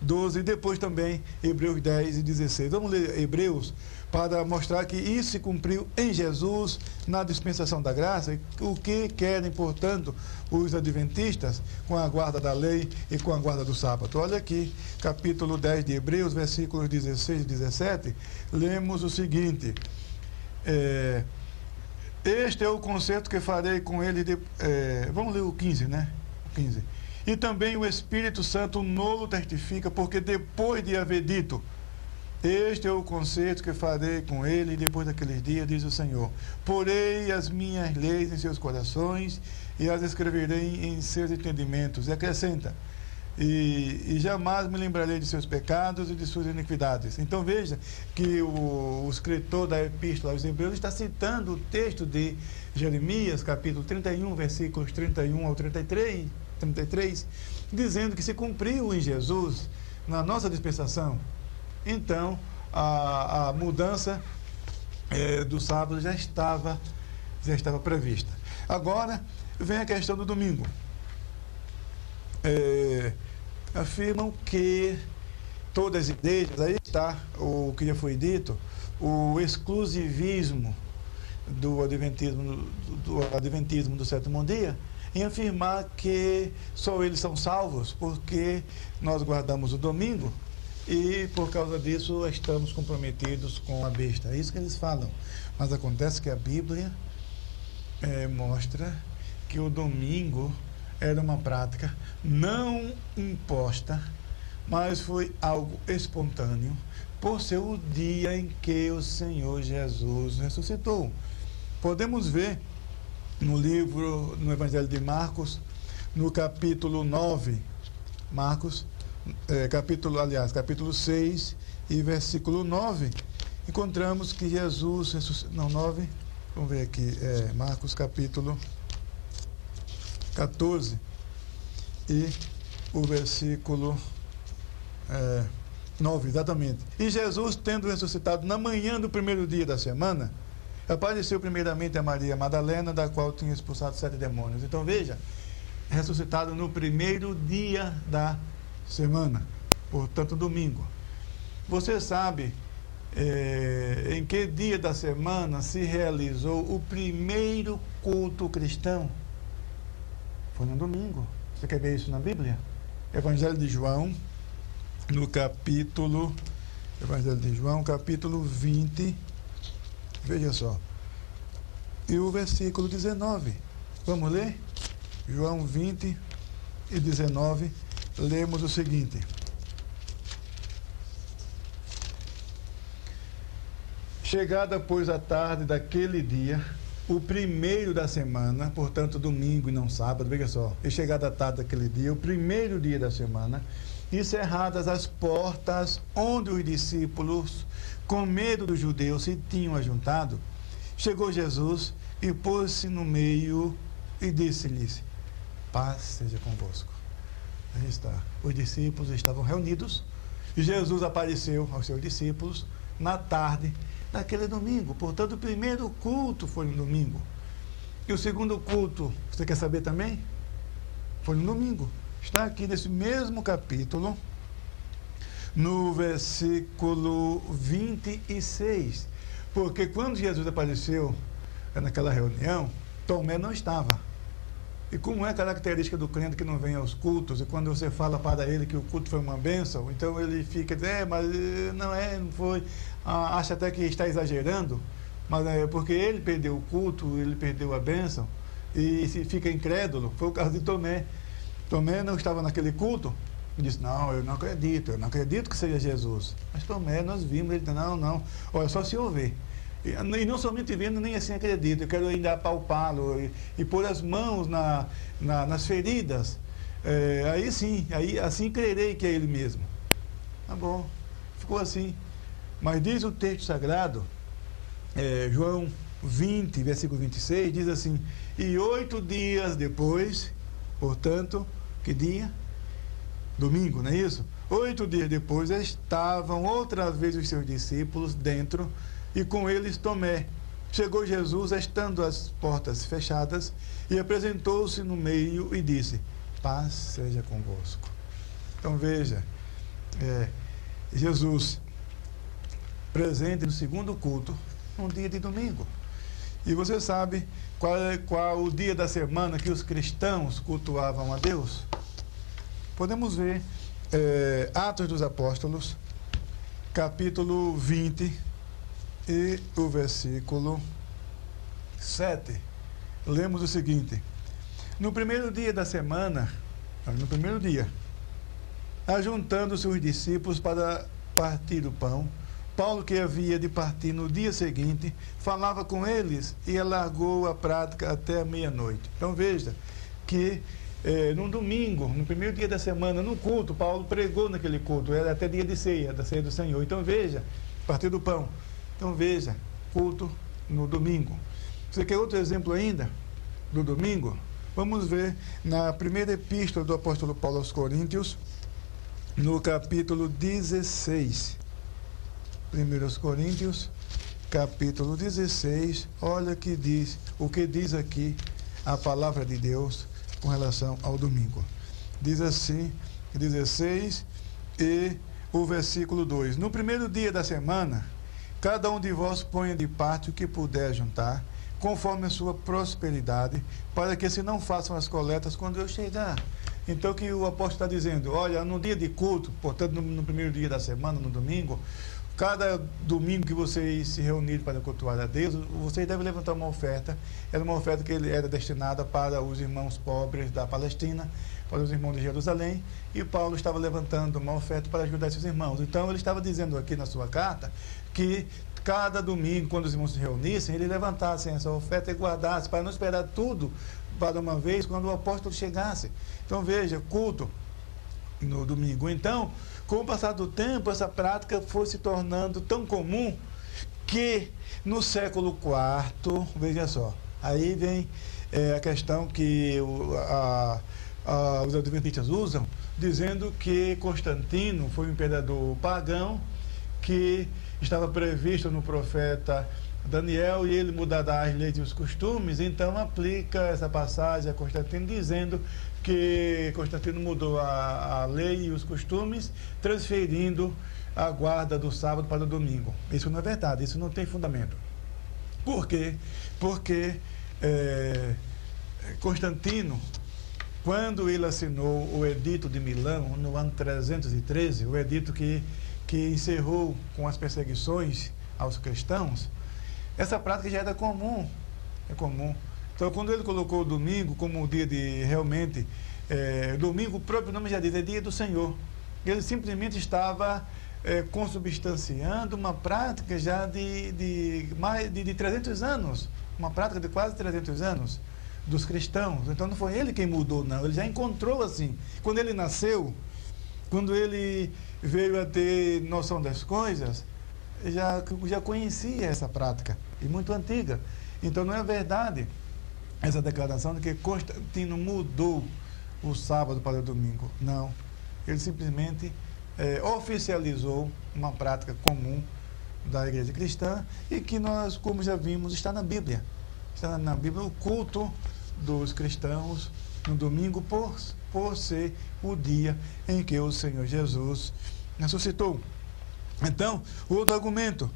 12, e depois também Hebreus 10 e 16. Vamos ler Hebreus para mostrar que isso se cumpriu em Jesus, na dispensação da graça. O que querem, portanto, os adventistas com a guarda da lei e com a guarda do sábado? Olha aqui, capítulo 10 de Hebreus, versículos 16 e 17, lemos o seguinte: este é o concerto que farei com ele. Vamos ler o 15, né? O 15. E também o Espírito Santo nolo testifica, porque depois de haver dito, este é o concerto que farei com ele depois daqueles dias, diz o Senhor. Porei as minhas leis em seus corações e as escreverei em seus entendimentos. E acrescenta, e jamais me lembrarei de seus pecados e de suas iniquidades. Então veja que o escritor da epístola aos Hebreus está citando o texto de Jeremias, capítulo 31, versículos 31 ao 33, dizendo que se cumpriu em Jesus, na nossa dispensação. Então, a mudança do sábado já estava prevista. Agora, vem a questão do domingo. Afirmam que todas as igrejas, aí está o que já foi dito, o exclusivismo do adventismo do sétimo dia, em afirmar que só eles são salvos porque nós guardamos o domingo, e por causa disso estamos comprometidos com a besta. É isso que eles falam. Mas acontece que a Bíblia mostra que o domingo era uma prática não imposta, mas foi algo espontâneo, por ser o dia em que o Senhor Jesus ressuscitou. Podemos ver no Evangelho de Marcos, no capítulo 9, capítulo 6 e versículo 9, encontramos que Jesus ressuscitou. Não, 9, vamos ver aqui, Marcos capítulo 14 e o versículo 9, exatamente. E Jesus, tendo ressuscitado na manhã do primeiro dia da semana, apareceu primeiramente a Maria Madalena, da qual tinha expulsado 7 demônios. Então veja, ressuscitado no primeiro dia da semana, portanto domingo. Você sabe em que dia da semana se realizou o primeiro culto cristão? Foi no domingo. Você quer ver isso na Bíblia? Evangelho de João, Evangelho de João, capítulo 20, veja só, e o versículo 19. Vamos ler? João 20 e 19, lemos o seguinte: chegada, pois, a tarde daquele dia, o primeiro da semana, portanto domingo e não sábado, veja só, e chegada a tarde daquele dia, o primeiro dia da semana, e cerradas as portas onde os discípulos, com medo dos judeus, se tinham ajuntado, chegou Jesus e pôs-se no meio e disse-lhes: paz seja convosco. Aí está. Os discípulos estavam reunidos e Jesus apareceu aos seus discípulos na tarde daquele domingo. Portanto, o primeiro culto foi no domingo. E o segundo culto, você quer saber também? Foi no domingo. Está aqui nesse mesmo capítulo, no versículo 26. Porque quando Jesus apareceu naquela reunião, Tomé não estava. E como é característica do crente que não vem aos cultos, e quando você fala para ele que o culto foi uma bênção, então ele fica dizendo, mas não foi, acha até que está exagerando, mas é porque ele perdeu o culto, ele perdeu a bênção, e se fica incrédulo. Foi o caso de Tomé. Tomé não estava naquele culto, e disse: não, eu não acredito que seja Jesus. Mas Tomé, nós vimos, ele disse: não, olha, só se eu ver. E não somente vendo, nem assim acredito, eu quero ainda apalpá-lo e pôr as mãos nas feridas, aí sim, aí assim crerei que é ele mesmo. Tá bom, ficou assim. Mas diz o texto sagrado, João 20, versículo 26, diz assim: e 8 dias depois, portanto, que dia? Domingo, não é isso? 8 dias depois, estavam outra vez os seus discípulos dentro, e com eles Tomé. Chegou Jesus, estando as portas fechadas, e apresentou-se no meio e disse: paz seja convosco. Então veja, Jesus presente no segundo culto, um dia de domingo. E você sabe qual o dia da semana que os cristãos cultuavam a Deus? Podemos ver Atos dos Apóstolos, capítulo 20, e o versículo 7. Lemos o seguinte: no primeiro dia da semana, ajuntando-se os discípulos para partir o pão, Paulo, que havia de partir no dia seguinte, falava com eles e alargou a prática até a meia-noite. Então veja que no domingo, no primeiro dia da semana, no culto, Paulo pregou naquele culto, era até dia de ceia, da ceia do Senhor. Então veja, partir do pão. Então veja, culto no domingo. Você quer outro exemplo ainda do domingo? Vamos ver na primeira epístola do apóstolo Paulo aos Coríntios, no capítulo 16. 1 Coríntios, capítulo 16, olha o que diz aqui a palavra de Deus com relação ao domingo. Diz assim, 16 e o versículo 2. No primeiro dia da semana, cada um de vós ponha de parte o que puder juntar, conforme a sua prosperidade, para que se não façam as coletas quando eu chegar. Então, o que o apóstolo está dizendo? Olha, no dia de culto, portanto, no primeiro dia da semana, no domingo, cada domingo que vocês se reunirem para cultuar a Deus, vocês devem levantar uma oferta. Era uma oferta que era destinada para os irmãos pobres da Palestina, para os irmãos de Jerusalém, e Paulo estava levantando uma oferta para ajudar esses irmãos. Então, ele estava dizendo aqui na sua carta que cada domingo, quando os irmãos se reunissem, eles levantassem essa oferta e guardassem, para não esperar tudo para uma vez, quando o apóstolo chegasse. Então, veja, culto no domingo. Então, com o passar do tempo, essa prática foi se tornando tão comum que no século IV, veja só, aí vem a questão que os adventistas usam, dizendo que Constantino foi um imperador pagão que estava previsto no profeta Daniel, e ele mudar as leis e os costumes, então aplica essa passagem a Constantino, dizendo que Constantino mudou a lei e os costumes, transferindo a guarda do sábado para o domingo. Isso não é verdade, isso não tem fundamento. Por quê? Porque Constantino, quando ele assinou o Edito de Milão, no ano 313, o edito que encerrou com as perseguições aos cristãos, essa prática já era comum. É comum. Então, quando ele colocou o domingo como o dia de realmente, domingo, o próprio nome já diz, é dia do Senhor. Ele simplesmente estava consubstanciando uma prática já de mais de 300 anos, uma prática de quase 300 anos dos cristãos. Então, não foi ele quem mudou, não. Ele já encontrou assim. Quando ele nasceu, quando ele veio a ter noção das coisas, já conhecia essa prática, e muito antiga. Então, não é verdade essa declaração de que Constantino mudou o sábado para o domingo. Não. Ele simplesmente oficializou uma prática comum da igreja cristã, e que nós, como já vimos, está na Bíblia. Está na Bíblia o culto dos cristãos no domingo, por ser o dia em que o Senhor Jesus ressuscitou. Então, outro argumento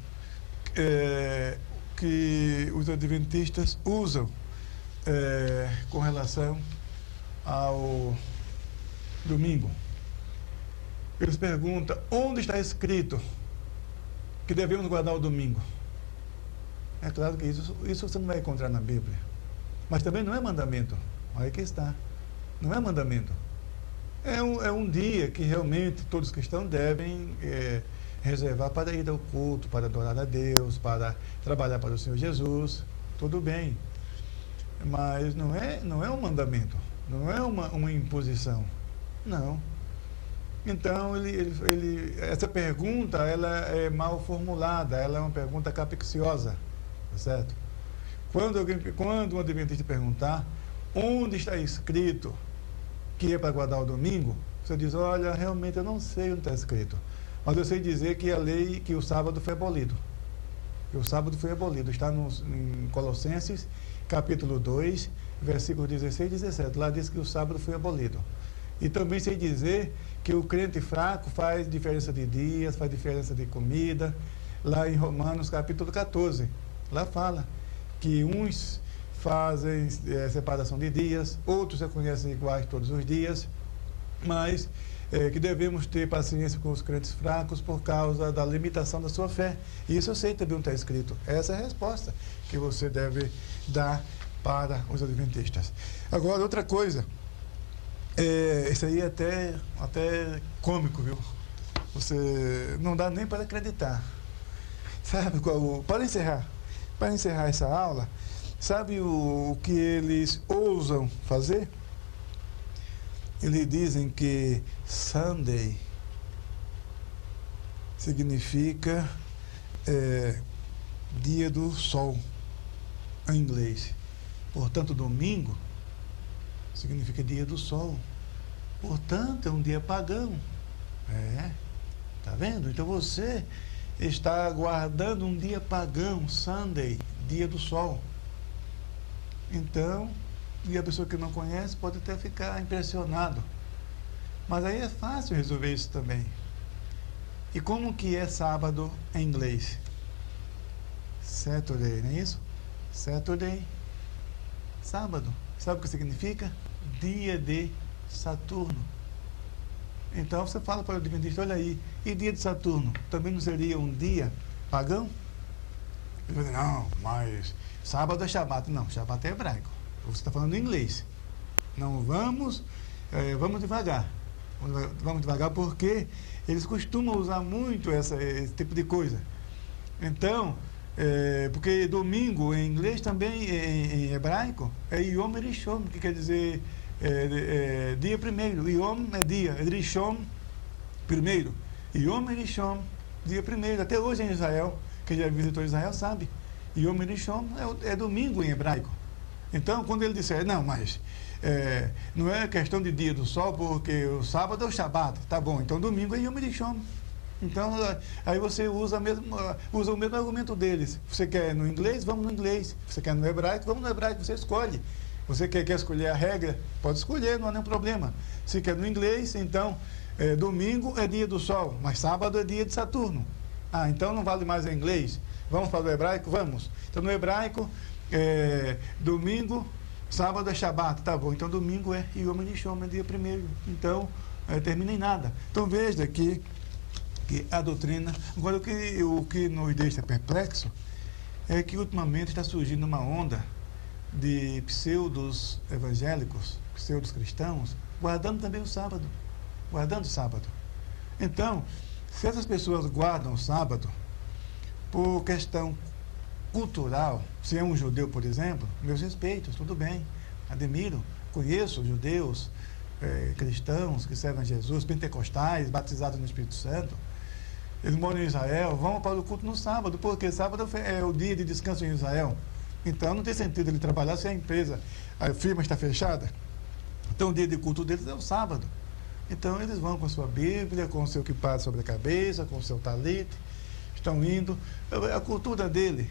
que os adventistas usam com relação ao domingo, eles perguntam: onde está escrito que devemos guardar o domingo? É claro que isso você não vai encontrar na Bíblia, mas também não é mandamento. Aí que está, não é mandamento. É um dia que realmente todos os cristãos devem reservar para ir ao culto, para adorar a Deus, para trabalhar para o Senhor Jesus. Tudo bem, mas não é um mandamento, não é uma imposição, não. Então, essa pergunta, ela é mal formulada, ela é uma pergunta capciosa, tá certo? Quando um adventista perguntar onde está escrito que é para guardar o domingo, você diz: olha, realmente eu não sei onde está escrito, mas eu sei dizer que a lei, que o sábado foi abolido. Que o sábado foi abolido. Está em Colossenses, capítulo 2, versículos 16 e 17. Lá diz que o sábado foi abolido. E também sei dizer que o crente fraco faz diferença de dias, faz diferença de comida. Lá em Romanos, capítulo 14, lá fala que uns fazem separação de dias, outros reconhecem iguais todos os dias, mas que devemos ter paciência com os crentes fracos por causa da limitação da sua fé. E isso eu sei também onde está escrito. Essa é a resposta que você deve dar para os adventistas. Agora, outra coisa, isso aí é até cômico, viu? Você não dá nem para acreditar. Sabe qual? Para encerrar essa aula, sabe o que eles ousam fazer? Eles dizem que Sunday significa dia do sol, em inglês. Portanto, domingo significa dia do sol. Portanto, é um dia pagão. Tá vendo? Então você está guardando um dia pagão, Sunday, dia do sol. Então, e a pessoa que não conhece pode até ficar impressionado. Mas aí é fácil resolver isso também. E como que é sábado em inglês? Saturday, não é isso? Saturday, sábado. Sabe o que significa? Dia de Saturno. Então você fala para o adventista: olha aí, e dia de Saturno? Também não seria um dia pagão? Ele vai dizer: não, mas sábado é Shabat. Não, Shabat é hebraico. Você está falando em inglês. Não vamos vamos devagar. Vamos devagar porque eles costumam usar muito esse tipo de coisa. Então, porque domingo em inglês também, em hebraico, é Yom Rishon, que quer dizer dia primeiro. Yom é dia, Rishon, primeiro. Yom Rishon, dia primeiro. Até hoje em Israel, quem já visitou Israel sabe. Yom Rishon é domingo em hebraico. Então, quando ele disser, não, mas não é questão de dia do sol, porque o sábado é o Shabat, tá bom, então domingo é Yom Rishon. Então, aí você usa o mesmo argumento deles. Você quer no inglês? Vamos no inglês. Você quer no hebraico? Vamos no hebraico, você escolhe. Você quer escolher a regra? Pode escolher, não há nenhum problema. Se quer no inglês, então, domingo é dia do sol, mas sábado é dia de Saturno. Ah, então não vale mais em inglês. Vamos para o hebraico? Vamos. Então, no hebraico, domingo, sábado é Shabat, tá bom. Então, domingo é Yom Rishon, é dia primeiro. Então, termina em nada. Então, veja que a doutrina... Agora, o que nos deixa perplexo é que, ultimamente, está surgindo uma onda de pseudos evangélicos, pseudos cristãos, guardando também o sábado. Guardando o sábado. Então, se essas pessoas guardam o sábado por questão cultural, se é um judeu, por exemplo, meus respeitos, tudo bem, admiro, conheço judeus, cristãos que servem a Jesus, pentecostais, batizados no Espírito Santo, eles moram em Israel, vão para o culto no sábado, porque sábado é o dia de descanso em Israel. Então não tem sentido ele trabalhar se a firma está fechada. Então o dia de culto deles é o sábado. Então eles vão com a sua Bíblia, com o seu kippah sobre a cabeça, com o seu talite, estão indo. A cultura dele,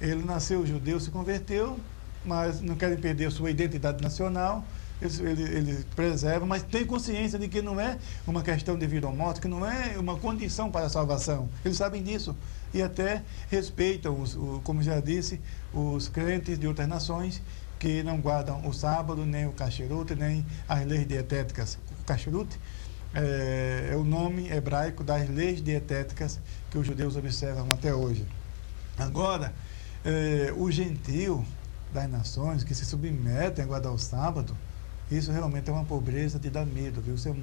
ele nasceu judeu, se converteu, mas não querem perder a sua identidade nacional. Eles preservam, mas tem consciência de que não é uma questão de vida ou morte, que não é uma condição para a salvação. Eles sabem disso e até respeitam, como já disse, os crentes de outras nações que não guardam o sábado, nem o kasherut, nem as leis dietéticas. O kasherut é o nome hebraico das leis dietéticas que os judeus observam até hoje. Agora, o gentio das nações que se submetem a guardar o sábado, isso realmente é uma pobreza de dar medo, viu? Isso é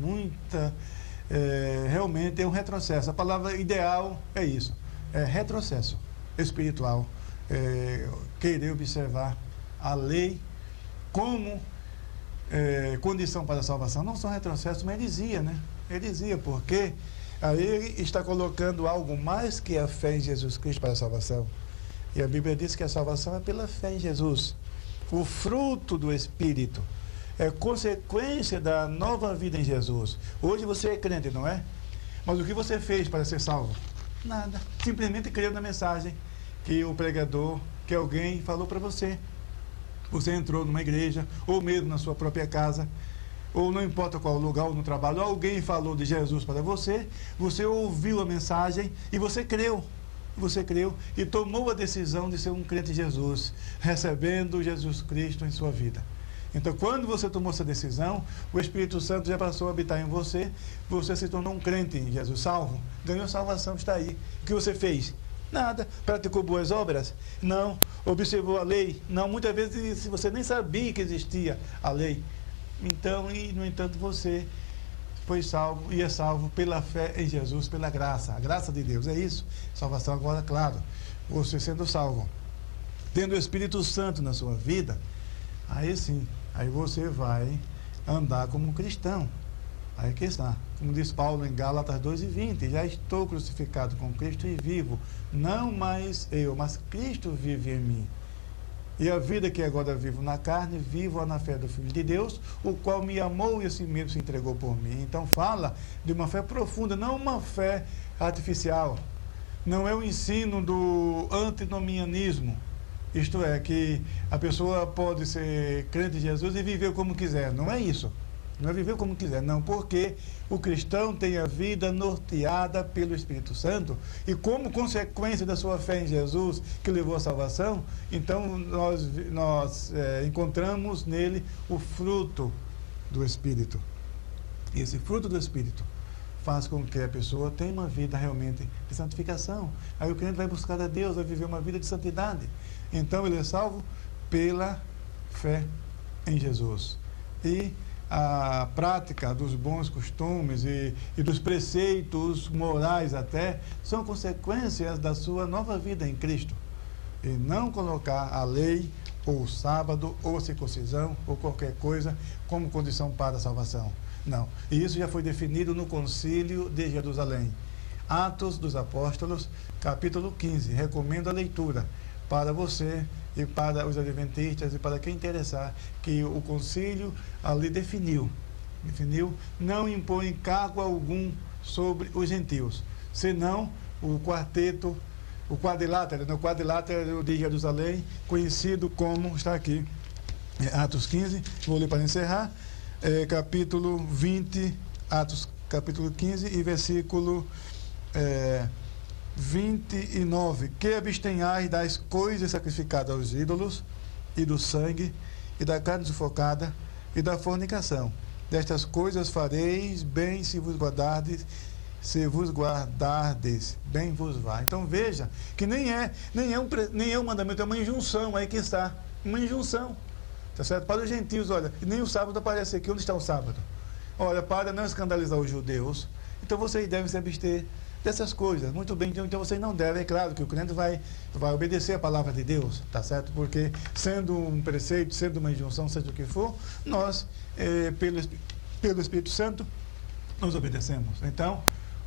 realmente é um retrocesso. A palavra ideal é isso, é retrocesso espiritual. Querer observar a lei como condição para a salvação. Não só retrocesso, mas heresia, né? Heresia, porque aí ele está colocando algo mais que a fé em Jesus Cristo para a salvação. E a Bíblia diz que a salvação é pela fé em Jesus. O fruto do Espírito é consequência da nova vida em Jesus. Hoje você é crente, não é? Mas o que você fez para ser salvo? Nada. Simplesmente creu na mensagem que o pregador, que alguém falou para você. Você entrou numa igreja, ou mesmo na sua própria casa, ou não importa qual lugar, ou no trabalho, alguém falou de Jesus para você, você ouviu a mensagem e você creu. Você creu e tomou a decisão de ser um crente em Jesus, recebendo Jesus Cristo em sua vida. Então, quando você tomou essa decisão, o Espírito Santo já passou a habitar em você, você se tornou um crente em Jesus, salvo, ganhou salvação, está aí. O que você fez? Nada. Praticou boas obras? Não. Observou a lei? Não. Muitas vezes você nem sabia que existia a lei. Então, no entanto, você foi salvo e é salvo pela fé em Jesus, pela graça. A graça de Deus, é isso. Salvação agora, claro. Você sendo salvo, tendo o Espírito Santo na sua vida, aí sim, aí você vai andar como um cristão. Aí que está. Como diz Paulo em Gálatas 2:20, já estou crucificado com Cristo e vivo. Não mais eu, mas Cristo vive em mim. E a vida que agora vivo na carne, vivo na fé do Filho de Deus, o qual me amou e assim mesmo se entregou por mim. Então fala de uma fé profunda, não uma fé artificial. Não é o ensino do antinomianismo. Isto é, que a pessoa pode ser crente em Jesus e viver como quiser. Não é isso. Não é viver como quiser, não, porque o cristão tem a vida norteada pelo Espírito Santo e como consequência da sua fé em Jesus, que levou à salvação, então nós encontramos nele o fruto do Espírito. E esse fruto do Espírito faz com que a pessoa tenha uma vida realmente de santificação. Aí o crente vai buscar a Deus, vai viver uma vida de santidade. Então ele é salvo pela fé em Jesus. E a prática dos bons costumes e dos preceitos morais até, são consequências da sua nova vida em Cristo. E não colocar a lei, ou o sábado, ou a circuncisão, ou qualquer coisa, como condição para a salvação. Não. E isso já foi definido no Concílio de Jerusalém. Atos dos Apóstolos, capítulo 15. Recomendo a leitura para você e para os adventistas e para quem interessar, que o concílio ali definiu, não impõe cargo algum sobre os gentios, senão o quadrilátero de Jerusalém, conhecido como, está aqui, Atos 15, vou ler para encerrar, capítulo 20, Atos capítulo 15 e versículo 29, que abstenhais das coisas sacrificadas aos ídolos, e do sangue, e da carne sufocada, e da fornicação. Destas coisas fareis bem se vos guardardes, bem vos vai. Então veja que nem é um mandamento, é uma injunção, aí que está, uma injunção, tá certo? Para os gentios, olha, nem o sábado aparece aqui, onde está o sábado? Olha, para não escandalizar os judeus, então vocês devem se abster dessas coisas. Muito bem, então vocês não devem, é claro que o crente vai obedecer a palavra de Deus, tá certo? Porque sendo um preceito, sendo uma injunção, seja o que for, nós, pelo Espírito Santo, nos obedecemos. Então,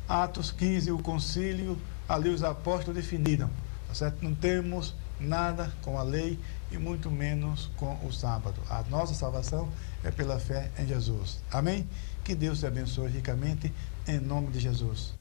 Atos 15, o concílio, ali os apóstolos definiram, tá certo? Não temos nada com a lei e muito menos com o sábado. A nossa salvação é pela fé em Jesus. Amém? Que Deus te abençoe ricamente, em nome de Jesus.